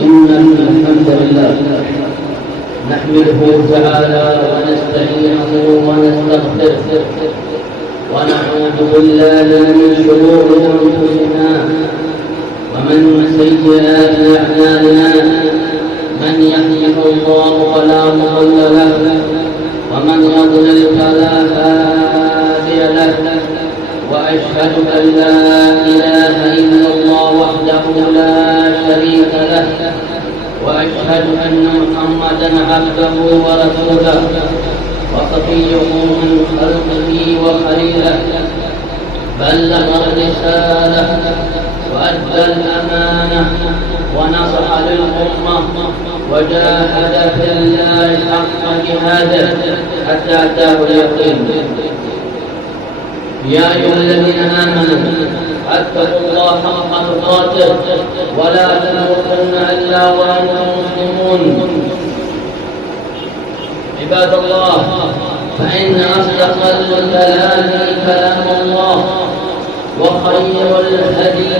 إن الحمد لله نحمده تعالى ونستعينه ونستغفره ونعوذ بالله من شرور أنفسنا ومن سيئات أعمالنا من يهده الله فلا مضل له ومن يضلل فلا هادي له وأشهد أن لا إله إلا الله وحده لا شريك له وأشهد أن محمدًا عبده ورسوله وصفيه من خلقه وخليله بلغ الرسالة وأدى الأمانة ونصح للأمة وجاهد في الله حق جهاده حتى أتاه اليقين. يا أيها الذين آمنوا اتقوا الله حق تقاته ولا تموتن إلا وأنتم مسلمون. عباد الله، فإن أصدق الكلام كلام الله وخير الهدي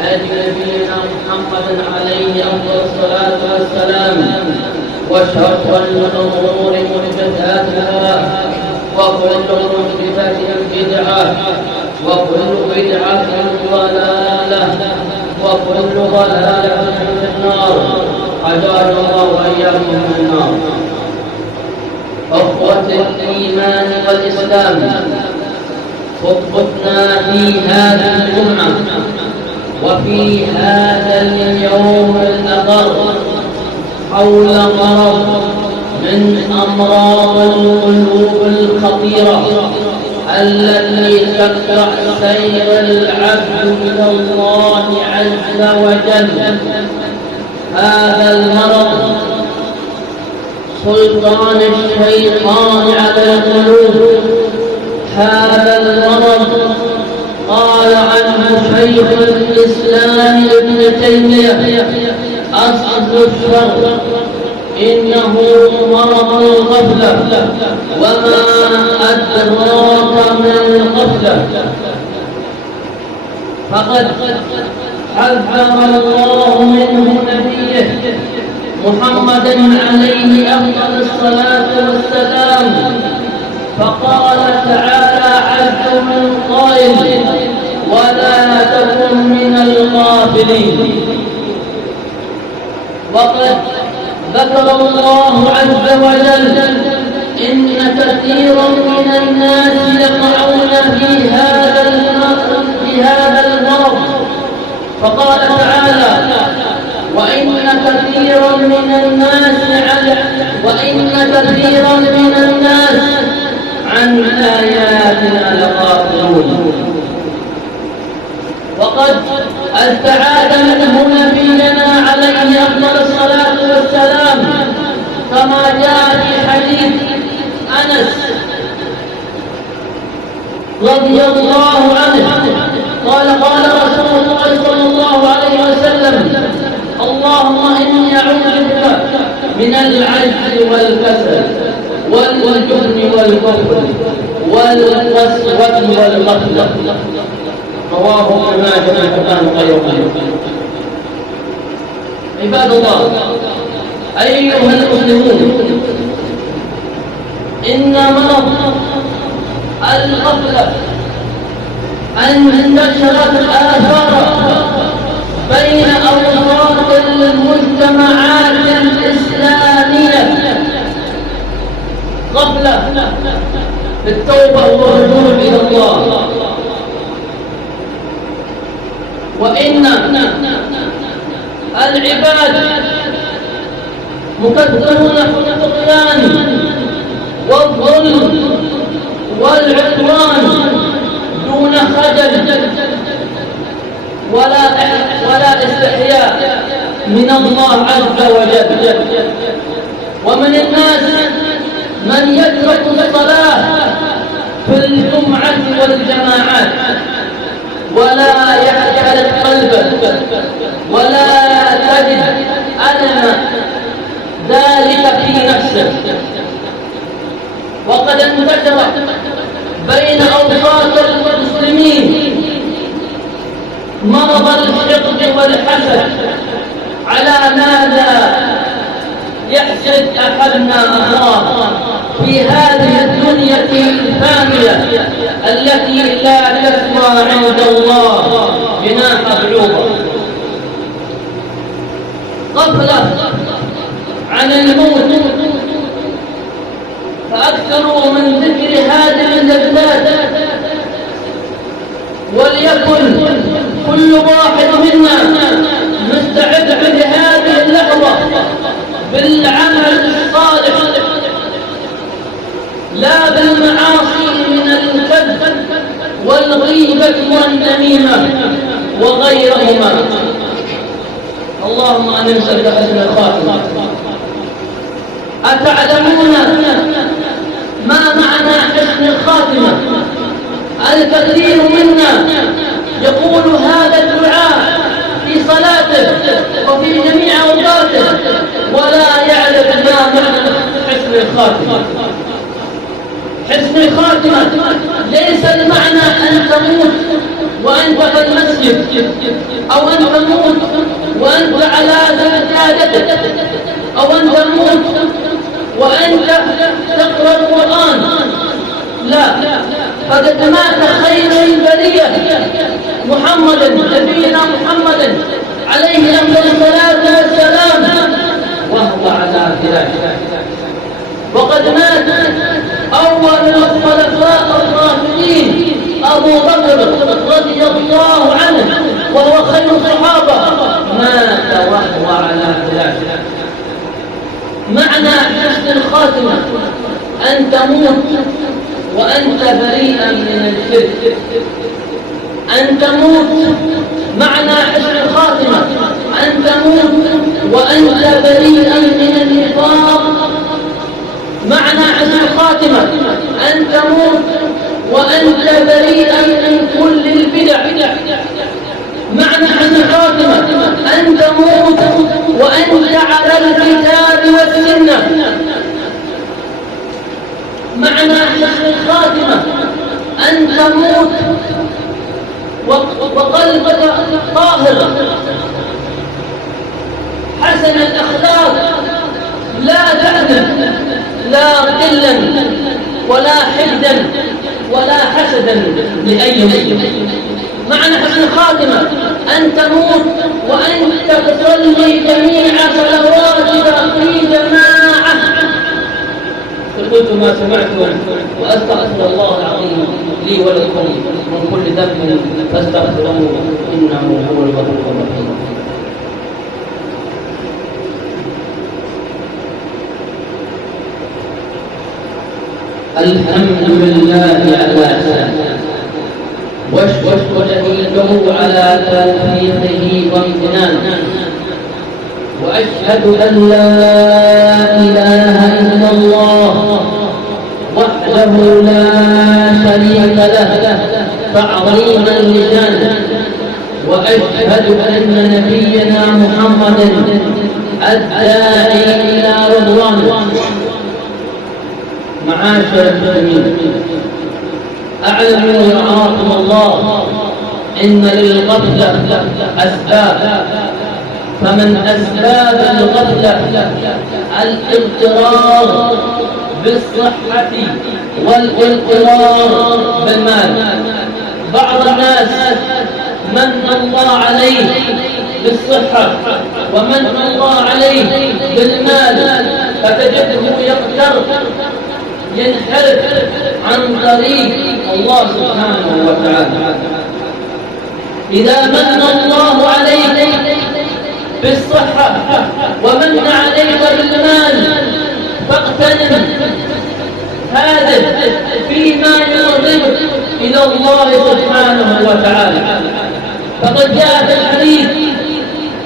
هدي نبينا محمد عليه أفضل الصلاة والسلام وشر الأمور محدثاتها وكل محدثة بدعة وكل بدعة ضلالة وكل ضلالة في النار. أجارنا الله وإياكم من النار. أخوة الإيمان والإسلام، خطبتنا في هذه الجمعة وفي هذا اليوم الأخر حول مرض من أمراض القلوب الخطيرة التي تقطع سير العبد إلى الله عز وجل. هذا المرض سلطان الشيطان على القلوب. هذا المرض قال عنه شيخ الإسلام ابن تيمية: أصل الشر إنه مرض الغفلة، وما أدراك ما الغفلة. فقد حذر الله منه نبيه محمد عليه أفضل الصلاة والسلام، فقال تعالى عز من قائل: ولا تكن من الغافلين. وقد ذكر الله عز وجل إن كثيرا من الناس يقعون في هذا المرض، فقال تعالى: وإن كثيرا من الناس عن آياتنا لغافلون. وقد استعاذ منه نبينا عليه أفضل الصلاة والسلام كما جاء في حديث أنس رضي الله عنه قال: قال رسول الله صلى الله عليه وسلم: اللهم إني أعوذ بك من العجز والكسل والجبن والبخل والقسوة والغفلة. رواه ابن ماجه وحسن غيره. عباد الله، أيها المسلمون، إن مرض الغفلة انتشرت آثاره بين أوساط المجتمعات الإسلامية. غفلة في التوبة والرجوع إلى الله. وإن العباد مكثرون في الطغيان والظلم والعدوان دون خجل ولا استحياء من الله عز وجل. ومن الناس من يترك الصلاة في الجمعة والجماعات ولا يحترق قلبه ولا تجد ألم ذلك في نفسه. وقد انتشر بين أوساط المسلمين مرض الحقد والحسد على ما يحسد أحدنا أخاه في هذه الدنيا الفانية التي لا تسوى عند الله جناح بعوضة. غفلة عن الموت، فأكثروا من ذكر هذه اللذات، وليكن كل واحد منا مستعد لهذه اللحظة بالعمل الصالح، لا بالمعاصي من الكذب والغيبة والنميمة وغيرهما. اللهم أن نسألك حسن الخاتمة. أتعلمون ما معنى حسن الخاتمة؟ الكثير منا يقول هذا الدعاء في صلاته وفي جميع أوقاته ولا يعرف ما معنى حسن الخاتمة. حسن الخاتمة ليس المعنى أن تموت وأنت في المسجد، أو أن تموت وأنت على سجادتك، أو أن تموت وأنت تقرأ القرآن. لا، قد مات خير البرية محمد، نبينا محمد عليه أفضل الصلاة والسلام وهو على فراشه. وقد مات أول الخلفاء الراشدين أبو بكر رضي الله عنه وهو خير الصحابة، مات وهو على فراشه. معنى حسن الخاتمة أن تموت وأنت بريئا من الشرك. أن تموت معنى حسن الخاتمة أن تموت وأنت بريئا من النفاق. معنى حسن الخاتمة أن تموت وأنت بريئا من كل البدع. معنى حسن الخاتمة أن تموت وأنت على الكتاب والسنة. معنى حسن الخاتمة أن تموت وقلبك طاهر حسن الأخلاق، لا تعلم لا قلا ولا حقدا ولا حسدا لأي مسلم. معنى حسن الخاتمة أن تموت وأنت تصلي جميع صلواتك في جماعة. قلت ما سمعتم وأستغفر الله العظيم لي ولكم من كل ذنب فاستغفروه إنه هو الغفور الرحيم. الحمد لله على إحسانه واشهده على توفيقه وامتنانه، وأشهد أن لا إله إلا الله وحده لا شريك له تعظيما لشانه، وأشهد أن نبينا محمدا الداعي إلى رضوانه. معاشر المسلمين، أعلموا رعاكم الله إن للغفلة أسباب، فمن أسباب الغفلة الاغترار بالصحة والاغترار بالمال. بعض الناس من الله عليه بالصحة ومن الله عليه بالمال، فتجده يغتر ينحرف عن طريق الله سبحانه وتعالى. إذا من الله عليك بالصحة ومن عليك بالمال فاغتنم هذا فيما يقربك إلى الله سبحانه وتعالى. فقد جاء في الحديث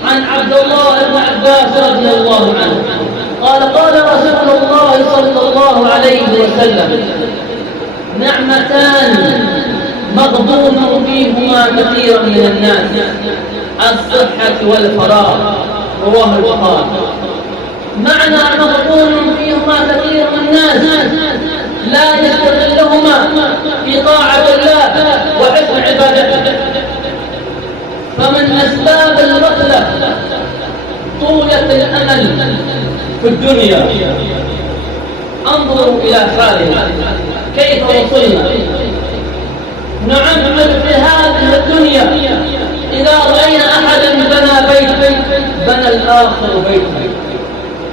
عن عبد الله بن عباس رضي الله عنه قال قال رسول الله صلى الله عليه وسلم: نعمتان مغبون فيهما كثير من الناس، الصحة والفراغ. رواه البخاري. معنى مغبون فيهما كثير من الناس لا يستغلهما في طاعة الله وحسن عبادته. فمن أسباب الغفلة طولة الأمل في الدنيا. انظروا إلى حالنا كيف وصلنا. نعمل في هذه الدنيا، إذا رأينا أحدا بنى بيت بنى الآخر بيتا،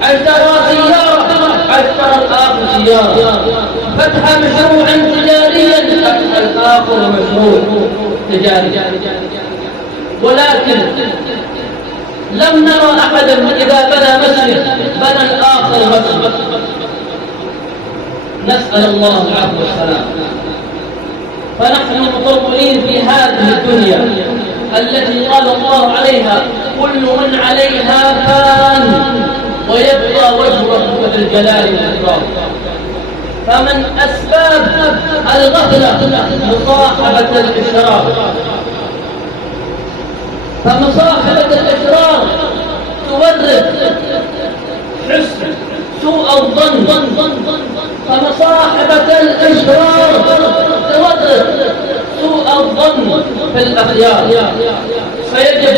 اشترى سيارة اشترى الآخر سيارة، فتح مشروعا تجاريا فتح الآخر مشروع تجاري. ولكن لم نرى أحدا إذا بنى مسجد بنى الآخر مسجد. نسأل الله العافية والسلام. فنحن مطولين في هذه الدنيا التي قال الله عليها كل من عليها فان ويبقى وجه ربك ذو الجلال والإكرام. فمن أسباب الغفلة مصاحبة الإشراك، فمصاحبة الإشراك تورث حسن سوء الظن، فمصاحبة الإشراك تورث سوء الظن في الأخيار. فيجب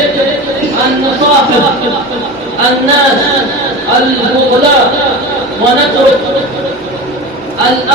أن نصاحب الناس الفضلاء ونترك